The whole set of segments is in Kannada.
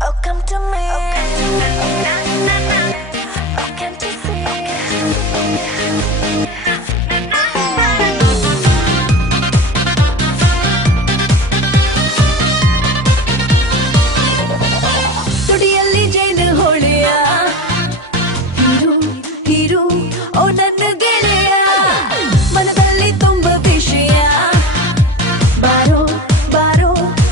Oh, come to me. Oh, can't you see? ತುಡಿಯಲ್ಲಿ ಜೈನ ಹೋಳಿಯ ಹೀರು ಹೀರು ಓ ನನ್ನ ಗೆಳೆಯ ಮನದಲ್ಲಿ ತುಂಬ ವಿಷಯ ಬಾರೋ ಬಾರೋ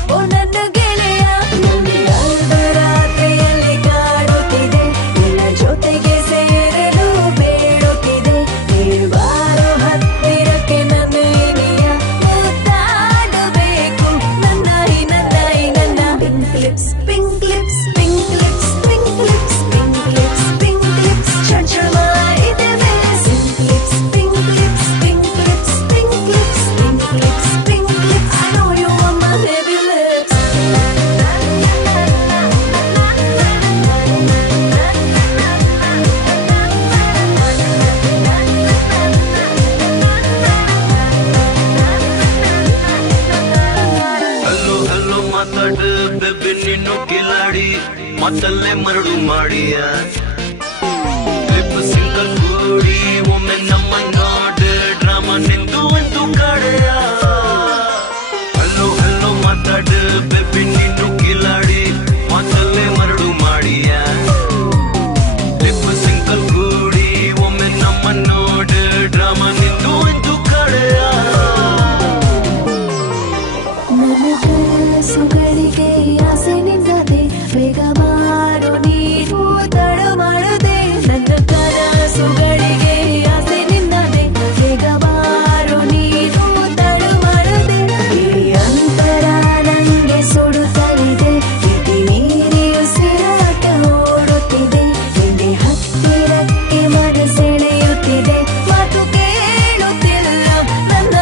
ಓ ನನ್ನ ಗೆಳೆಯ ನೋಡಿ ಅರ್ಧರಾತ್ರಿಯಲ್ಲಿ ಕಾಡುತ್ತಿದೆ ನಿನ್ನ ಜೊತೆಗೆ ಸೇರಲು ಬೇಡುತ್ತಿದೆ ನೀನು ಬಾರೋ ಹತ್ತಿರಕ್ಕೆ ನನ್ನ ಇನಿಯ ಮುದ್ದಾಡಬೇಕು ನನ್ನ pink lips pink lips pink lips pink lips pink lips pink lips ಚರ್ಚೆ ಮಾಡಿದ್ದೇವೆ pink lips pink lips pink lips pink lips pink lips pink lips I know you want my baby lips hello hello ಮಾತಾಡು ಬೆಬ್ಬೆ ನೀನು ಕಿಲಾಡಿ ಮಾತಲ್ಲೇ ಮರಳು ಮಾಡಿಯ ಲಿಪ್ ಸಿಂಗಲ್ ಕೂಡಿ ಒಮ್ಮೆ ನಮ್ಮ ನೋಡು ಡ್ರಾಮಾ ನಿಂದು ಎಂದು ಕಾಡೆಯ ಹಲೋ ಹಲೋ ಮಾತಾಡು ಬೆಬ್ಬೆ ನೀನು ಕಿಲಾಡಿ ಮಾತಲ್ಲೇ ಮರಳು ಮಾಡಿಯ ಲಿಪ್ ಸಿಂಗಲ್ ಕೂಡಿ ಒಮ್ಮೆ ನಮ್ಮ ನೋಡು ಡ್ರಾಮಾ ನಿಂದು ಎಂದು ಕಾಡೆಯ ನನ್ನ ಕನಸುಗಳಿಗೆ ಆಸೆ ನಿಂದದೆ ಬೇಗ ಮಾಡು ನೀನು ತಡ ಮಾಡದೆ ನನ್ನ ಕನಸುಗಳಿಗೆ ಆಸೆ ನಿಂದದೆ ಬೇಗ ಮಾಡು ನೀನು ತಡ ಮಾಡದೆ ಈ ಅಂತರ ನಂಗೆ ಸುಡುತ್ತಲಿದೆ ಇತಿ ಮೀರಿ ಉಸಿರಾಟ ಓಡುತ್ತಿದೆ ನಿನ್ನೆ ಹತ್ತಿರಕ್ಕೆ ಮನಸೆಳೆಯುತ್ತಿದೆ ಮಾತು ಕೇಳುತ್ತಿಲ್ಲ ನನ್ನ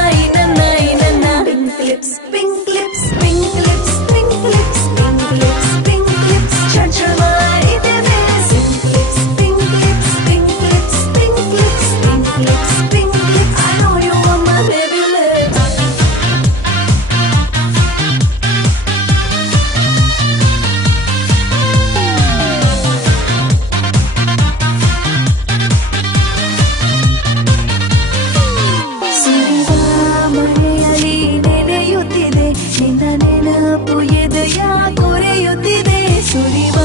pink lips pink lips pink lips pink lips pink lips pink lips ಚರ್ಚೆ ಮಾಡಿದ್ದೇವೆ pink lips pink lips pink lips pink lips pink lips pink lips I know you want my baby lips ಸುರಿದ ಮಳೆಯಲ್ಲಿ ನೆನೆಯುತ್ತಿದೆ ನಿನ್ನ ನೆನಪು ಎದೆಯ ಕೊರೆಯುತ್ತಿದೆ ಸುರಿವ